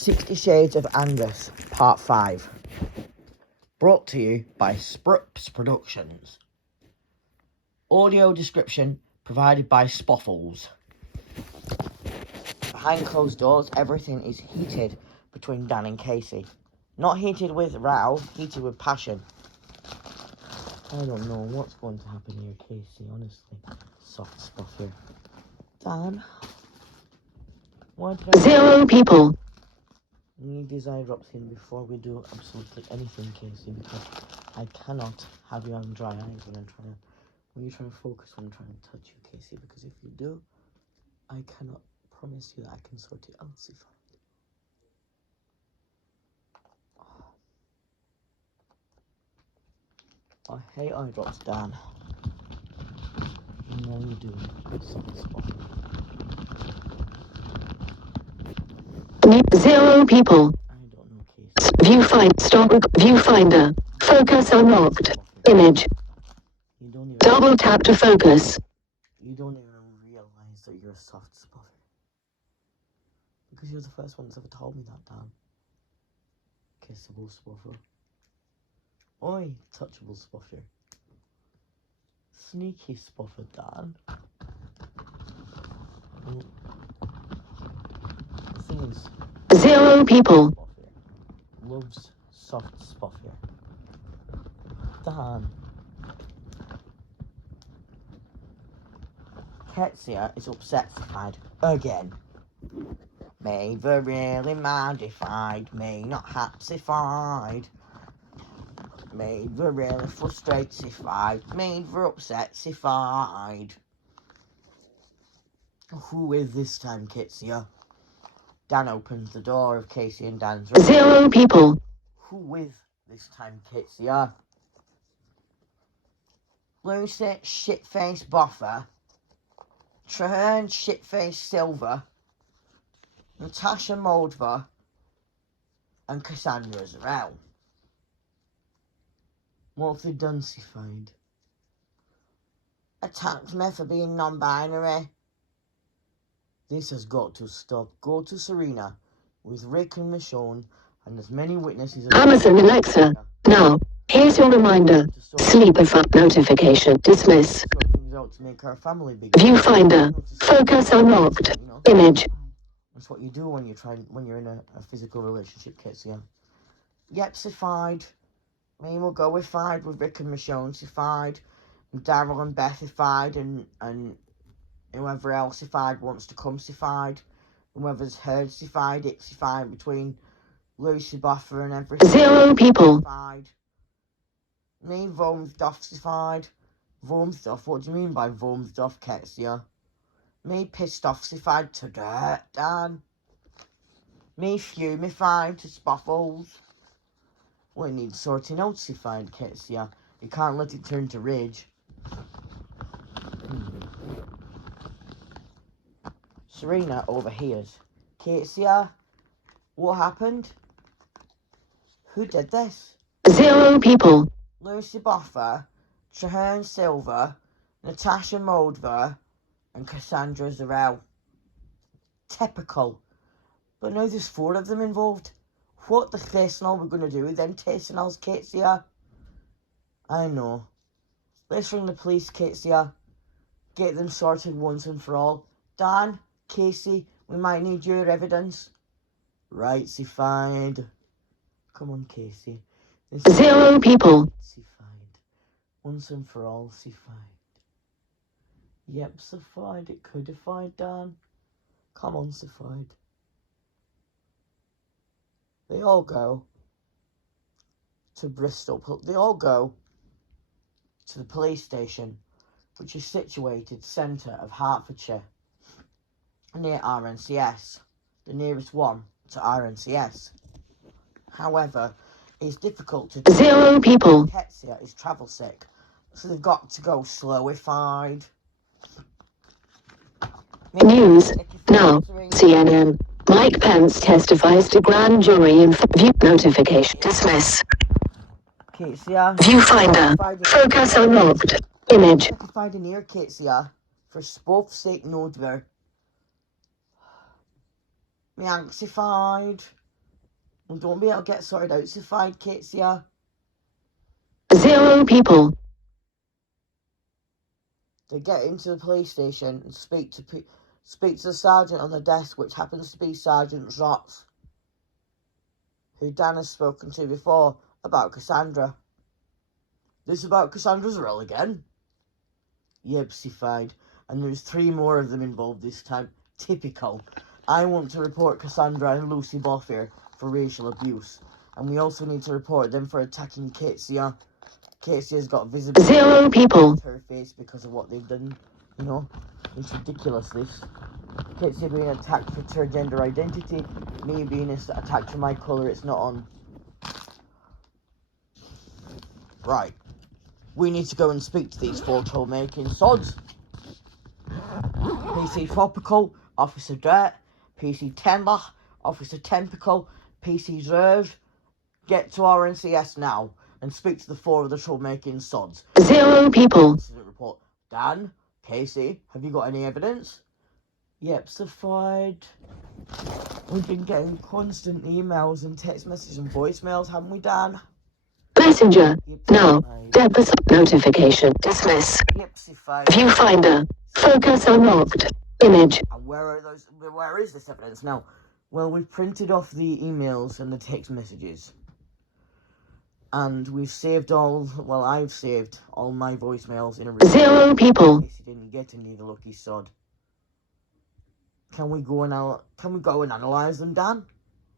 60 Shades of Angus, Part 5. Brought to you by Sprups Productions. Audio description provided by Spoffles. Behind closed doors, everything is heated between Dan and Casey. Not heated with row, heated with passion. I don't know what's going to happen here, Casey, honestly. Soft stuff here. Dan? Why did I... 0 people. We need these eye drops in before we do absolutely anything, Casey, because I cannot have you on dry eyes when you're trying to focus when I'm trying to touch you, Casey, because if you do, I cannot promise you that I can sort it out, I hate eye drops, Dan. You know you do. Soft spot. 0 people. I don't know, Casey. Viewfinder. Focus unlocked. Image. You don't even, Double tap to focus. you don't even realise that you're a soft spot. Because you're the first one that's ever told me that, Dan. Kissable spuffer. Oi, touchable spuffer. Sneaky spuffer, Dan. The thing is, 0 people. loves soft spuffer. Dan. Ketsia is upsetified again. Made the really modified, me not hapsified. Made the really frustratified, made the upsetified. Who is this time, Ketsia? Dan opens the door of Casey and Dan's room. 0 people. Who is this time, Ketsia? Lucy, shitface boffer. Traherne, shitface silver. Natasha Moldva. And Cassandra Zarel. What have they done, Sified? Attacked me for being non-binary. This has got to stop. Go to Serena with Rick and Michonne and as many witnesses as Amazon Alexa. Now, here's your reminder. Sleeper notification. Dismiss. To make her family bigger. Viewfinder. Focus unlocked. Image. That's what you do when you're in a physical relationship, kids, yeah. Yep, Sified. Me will go with Fied with Rick and Michonne, Sified. And Daryl and Beth Sified and whoever else Sified wants to come Sified. Whoever's heard Sified, it's Sified between Lucy Boffer and everything. 0 people. Sified. Me, Vormsdoff Sified. Vormsdoff, what do you mean by Vormsdoff, Ketsia? Me pissed off Sified to dirt, Dan. Me fumified to Spoffles. Well, it needs sorting out, Sified, Ketsia. You can't let it turn to rage. Serena overhears. Ketsia, what happened? Who did this? 0 people. Lucy Boffer, Traherne Silver, Natasha Moldva, and Cassandra Zarel. Typical. But now there's 4 of them involved. What the Thisnall we're going to do with them Thisnalls, Ketsia? I know. Let's ring the police, Ketsia. Get them sorted once and for all. Dan, Casey, we might need your evidence. Right, Sified. Come on, Casey. 0 people. Sified. Once and for all, Sified. Yep, Sified. It codified, Dan. Come on, Sified. They all go to Bristol. They all go to the police station, which is situated centre of Hertfordshire, near RNCS, the nearest one to RNCS. However, it's difficult to... 0 people. Ketsia is travel sick, so they've got to go slowified. News. Now, CNN. Mike Pence testifies to grand jury in view notification. Dismiss. Ketsia. Viewfinder. Focus unlocked. Image. Certified in here, Ketsia, for spoof sake nodver. Me anxified. Well, don't be able to get sorted out, so fine, kids, yeah. 0 people. They get into the police station and speak to the sergeant on the desk, which happens to be Sergeant Zotz, who Dan has spoken to before about Cassandra. This about Cassandra's role again? Yepsified. And there's 3 more of them involved this time. Typical. I want to report Cassandra and Lucy Boffier for racial abuse. And we also need to report them for attacking Kitsia. Kitsia's got visible 0 people. her face because of what they've done. You know, it's ridiculous, this. Kitsia being attacked for her gender identity. Me being attacked for my colour, it's not on. Right. We need to go and speak to these 4 troublemaking sods. PC Tropical, Officer Dirt, PC Tender, Officer Tempical, PC Zerge. Get to RNCS now and speak to the 4 of the troublemaking sods. 0 people. Incident report. Dan, Casey, have you got any evidence? Yep, certified. We've been getting constant emails and text messages and voicemails, haven't we, Dan? Messenger. Yep, No. certified. Depth notification. Dismiss. Yep, certified. Viewfinder. Focus unlocked. Image. And where is this evidence now? Well, we've printed off the emails and the text messages. And we've saved I've saved all my voicemails in a 0 people. in case you didn't get any, the lucky sod. Can we go and analyse them, Dan?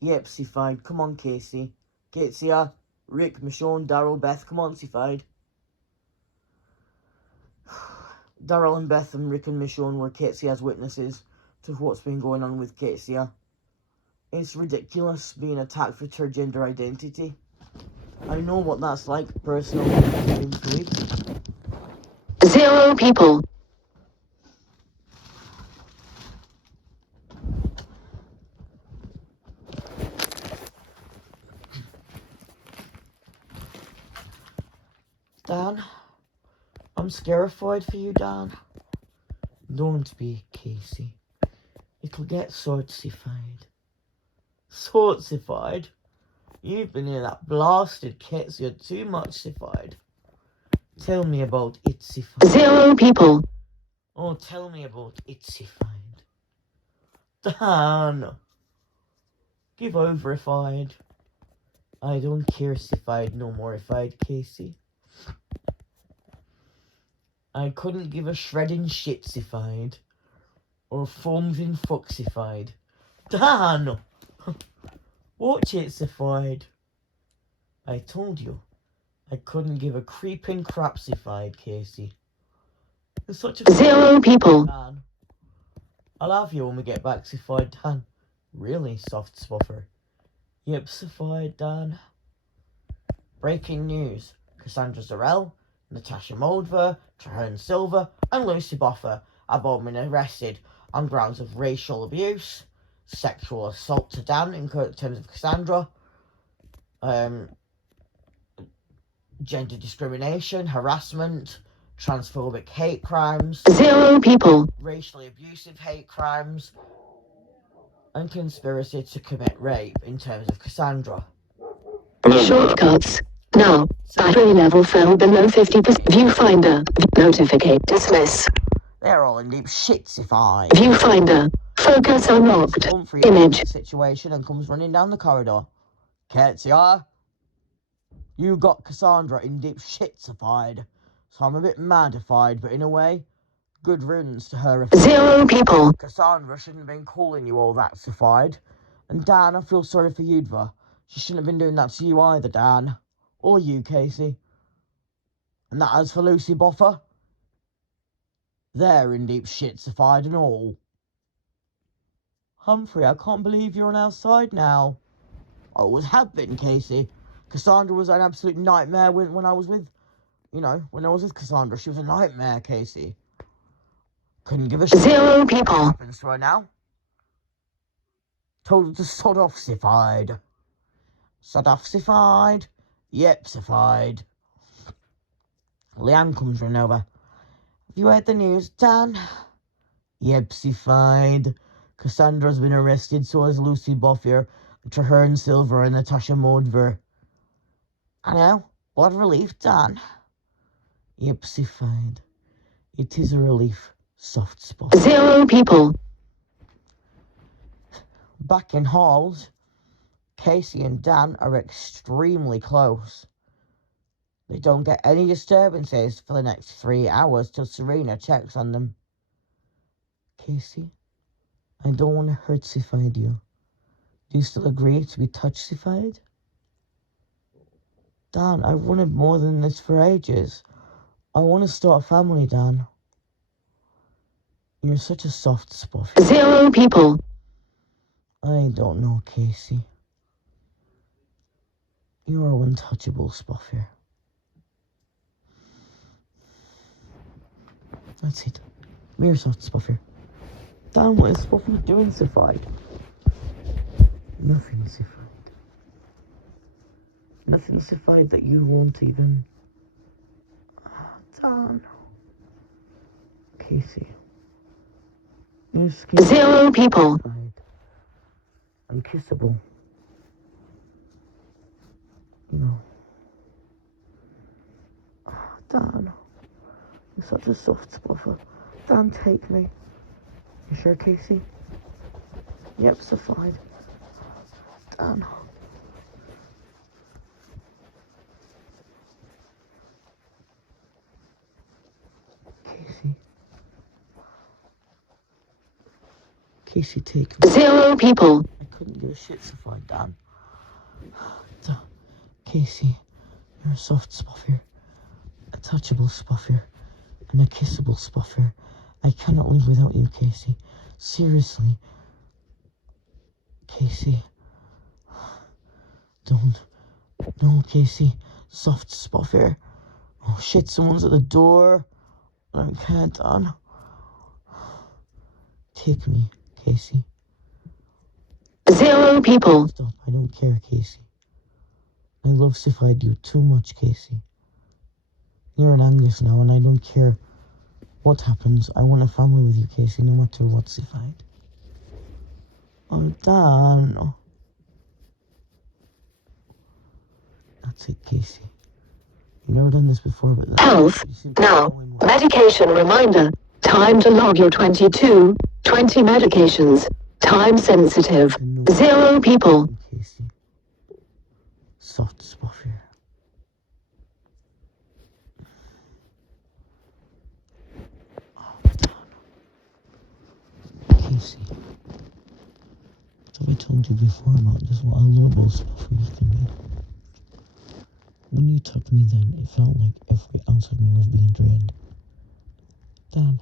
Yep, certified. Come on, Casey. Kitsia, Rick, Michonne, Daryl, Beth, come on, certified. Daryl and Beth and Rick and Michonne were Kitsia's witnesses to what's been going on with Kitsia. It's ridiculous being attacked for her gender identity. I know what that's like personally. I've been through it. 0 people. Dan, I'm scarified for you, Dan. Don't be, Casey. It'll get sortsified. Sortsified? You've been in that blasted Kitsia too much, sified. Tell me about itsified. 0 people. Oh, tell me about itsified. Dan! Give over, ified. I don't care, sified, no more, ified, Casey. I couldn't give a shredding shitsified. Or foaming foxified. Dan! Watch it-sified. I told you, I couldn't give a creeping crapsified, Casey. It's such a 0 people. Dan. I'll have you when we get back, sified, Dan. Really, soft swuffer. Yep, sified, Dan. Breaking news. Cassandra Zarell, Natasha Moldver, Traherne Silver, and Lucy Boffer have all been arrested on grounds of racial abuse, sexual assault to Dan in terms of Cassandra, gender discrimination, harassment, transphobic hate crimes, 0 people. racially abusive hate crimes, and conspiracy to commit rape in terms of Cassandra. Shortcuts. Now. Battery level fell below 50%. Viewfinder. Notificate. Dismiss. They're all in deep shitsified. Viewfinder. Focus unlocked. Humphrey Image. situation and comes running down the corridor. Ketsia, you got Cassandra in deep shitsified. So I'm a bit madified, but in a way, good riddance to her. 0 people. Cassandra shouldn't have been calling you all that sified. And Dan, I feel sorry for Yudva. She shouldn't have been doing that to you either, Dan. Or you, Casey. And that as for Lucy Boffer, they're in deep shitsified and all. Humphrey, I can't believe you're on our side now. I always have been, Casey. Cassandra was an absolute nightmare when I was with, when I was with Cassandra. She was a nightmare, Casey. Couldn't give a shit 0 what people. happens to her now. Told her to sod off-sified. Sod off-sified. Yep-sified. Leanne comes running over. Have you heard the news, Dan? Yep-sified. Cassandra's been arrested, so has Lucy Boffier, Traherne Silver and Natasha Moldver. I know. What a relief, Dan. Yep, fine. It is a relief. Soft spot. 0 people. Back in halls, Casey and Dan are extremely close. They don't get any disturbances for the next 3 hours till Serena checks on them. Casey, I don't want to hurtsified you. Do you still agree to be touchified? Dan, I've wanted more than this for ages. I want to start a family, Dan. You're such a soft spot. 0 people. I don't know, Casey. You're an untouchable spuffer. That's it. Mere soft spuffer. Dan, what is Spuffy doing, Sified? Nothing, Sified. Nothing, Sified, that you won't even... Dan. Casey. You're skinny. 0 people. Unkissable. You know. Dan. You're such a soft spuffer. Dan, take me. You sure, Casey? Yep, Sified. Dan. Casey. Casey, take me. 0 people. I couldn't give a shit, Sified, Dan. Dan. Casey, you're a soft spuffer. A touchable spuffer. And a kissable spuffer. I cannot live without you, Casey. Seriously. Casey. Don't. No, Casey. Soft spuffer. Oh shit, someone's at the door. I can't, Dan. Take me, Casey. 0 people. Stop, I don't care, Casey. I love Sified you too much, Casey. You're an Angus now, and I don't care what happens. I want a family with you, Casey, no matter what, Sified. Oh, Dan. That's it, Casey. You've never done this before, but... Health. Now. Medication reminder. Time to log your 20 medications. Time sensitive. 0 people. Casey. Soft spuffer. Casey. Have I told you before about just what a lovable spuffers can be? When you took me then, it felt like every ounce of me was being drained. Dan,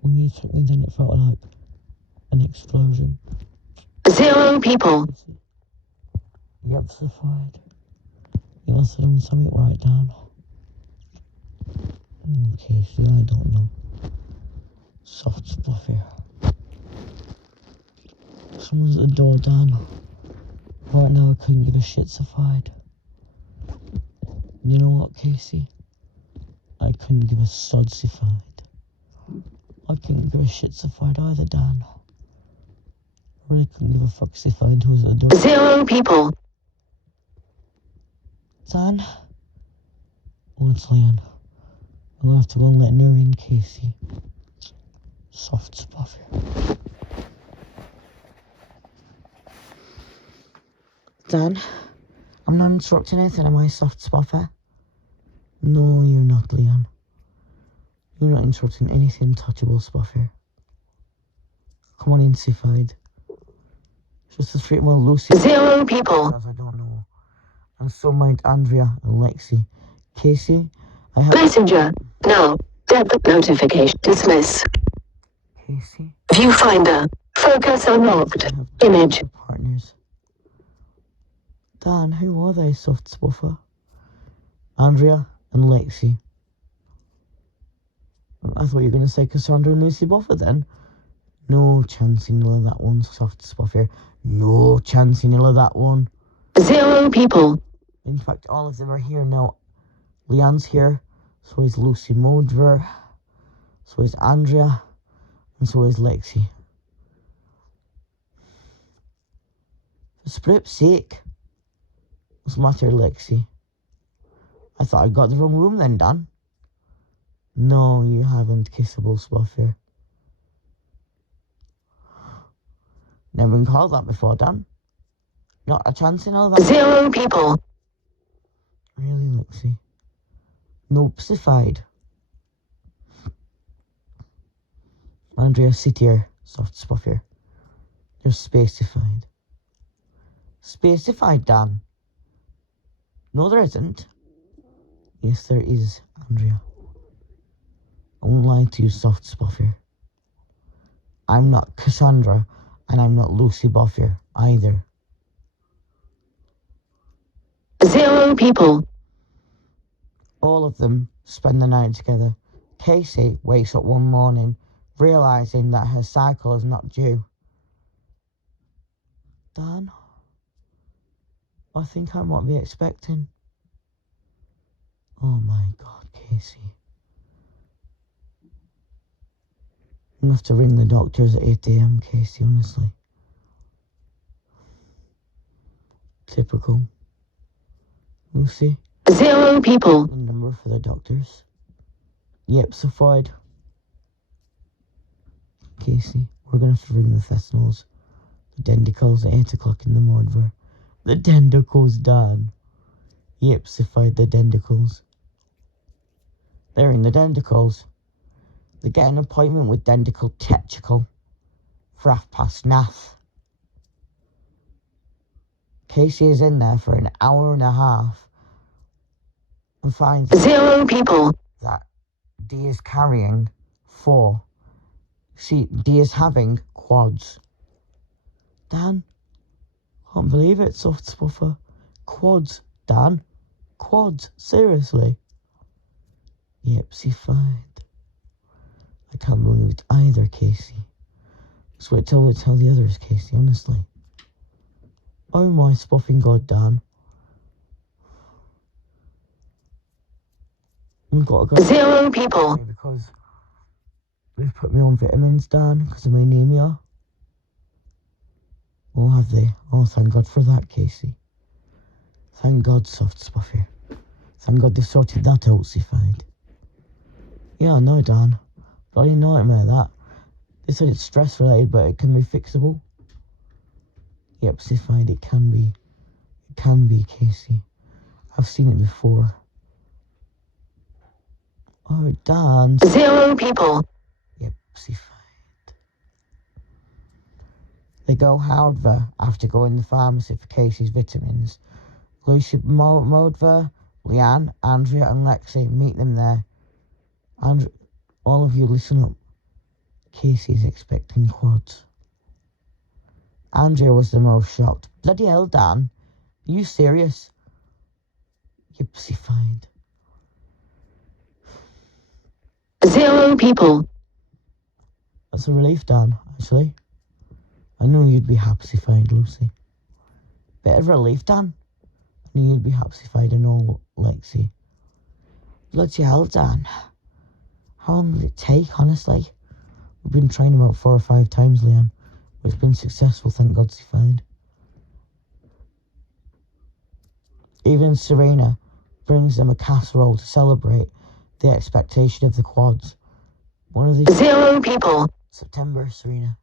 when you took me then, it felt like an explosion. 0 people. Yep, Sified. You must have done something right, Dan. Casey, I don't know. Soft spuffer. Someone's at the door, Dan. Right now, I couldn't give a shit, Sified. You know what, Casey? I couldn't give a sod, Sified. I couldn't give a shit, Sified either, Dan. I really couldn't give a fuck, Sified, who was at the door. 0 people. Dan? Oh, it's Leanne. I'll have to go and let her in, Casey. Soft spuffer. Dan, I'm not interrupting anything, am I, soft spuffer? No, you're not, Leanne. You're not interrupting anything, touchable spuffer. Come on in, Sified. Just a straight well, Lucy. 0 people. I don't know. And so might Andrea and Lexi. Casey, I have... Messenger. Now. Depth notification. Dismiss. Casey? Viewfinder. Focus unlocked. Image. Partners. Dan, who are they, soft spuffer? Andrea and Lexi. I thought you were going to say Cassandra and Lucy Buffer then. No chance in of that one, soft spuffer. No chance in of that one. 0 people. In fact, all of them are here now. Leanne's here. So is Lucy Moldver. So is Andrea. And so is Lexi. For script's sake. What's the matter, Lexi? I thought I got the wrong room then, Dan. No, you haven't, Kissable Spuffer. Never been called that before, Dan. Not a chance in all that. 0 people. Really, Lexi? Nope-sified. Andrea, sit here, soft Spuffer. You're spacified. Spacified, Dan. No, there isn't. Yes, there is, Andrea. I won't lie to you, soft Spuffer. I'm not Cassandra, and I'm not Lucy Buffer, either. 0 people. All of them spend the night together. Casey wakes up one morning, realising that her cycle is not due. Dan, I think I might be expecting. Oh my God, Casey. I'm going to have to ring the doctors at 8 AM, Casey, honestly. Typical. Lucy? 0 people. The number for the doctors. Yep, Sophied. Casey, we're going to have to ring the Thesnals. The Dendicals at 8 o'clock in the morning. The Dendicals, Dan. Yep, Sophied, the Dendicals. They're in the Dendicals. They get an appointment with Dendical Technical for 9:30. Casey is in there for an hour and a half and finds 0 people. that D is carrying 4. D is having quads. Dan, can't believe it, soft Spuffer. Quads, Dan. Quads, seriously. Yep, fine. I can't believe it either, Casey. Just wait till we tell the others, Casey, honestly. Oh my spuffing God, Dan. We've got to go 0 people. because they've put me on vitamins, Dan, because of my anemia. Oh, have they? Oh, thank God for that, Casey. Thank God, soft Spuffer. Thank God they've sorted that out, Sified. Yeah, I know, Dan. Bloody nightmare, that. They said it's stress-related, but it can be fixable. Yep, Sified, it can be. It can be, Casey. I've seen it before. Oh, Dan. 0 people. Yep, Sified. They go, however, after going to the pharmacy for Casey's vitamins. Lucy Modver, Leanne, Andrea and Lexi meet them there. And all of you listen up. Casey's expecting quads. Andrea was the most shocked. Bloody hell, Dan. Are you serious? Yipsy-fied. 0 people. That's a relief, Dan, actually. I knew you'd be happy-fied, Lucy. Bit of relief, Dan. I knew you'd be happy-fied and all, Lexi. Bloody hell, Dan. How long did it take, honestly? We've been trying about 4 or 5 times, Leanne. But it's been successful, thank God, Sified. Even Serena brings them a casserole to celebrate the expectation of the quads. One of these 0 people. September, Serena.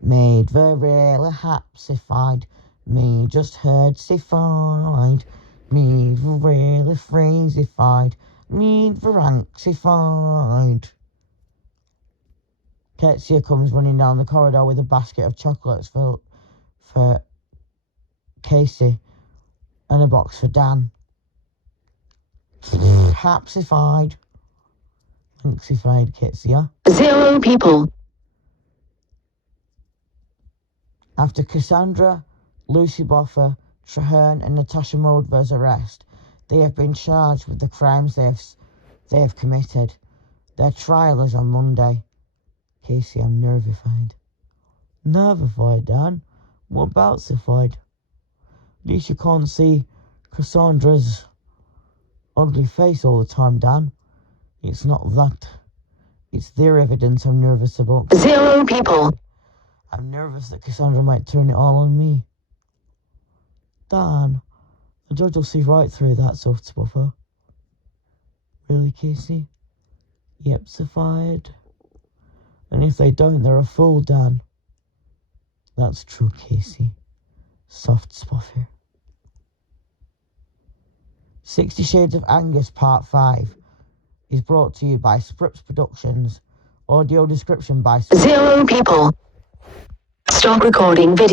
Made very happy-fied. Me just heard Sified. Me really crazy-fied. Me anxious-fied. Ketsia comes running down the corridor with a basket of chocolates for Casey and a box for Dan. Happy-fied. Anxious-fied, Ketsia. 0 people. After Cassandra, Lucy Boffer, Traherne and Natasha Modver's arrest, they have been charged with the crimes they have committed. Their trial is on Monday. Casey, I'm nervified. Nervified, Dan? What about Sified? At least you can't see Cassandra's ugly face all the time, Dan. It's not that. It's their evidence I'm nervous about. 0 people. I'm nervous that Cassandra might turn it all on me. Dan, the judge will see right through that soft spuffer. Really, Casey? Yepsified. And if they don't, they're a fool, Dan. That's true, Casey. Soft spuffer. 60 Shades of Angus, Part 5 is brought to you by Sprips Productions. Audio description by... 0 people. Stop recording video.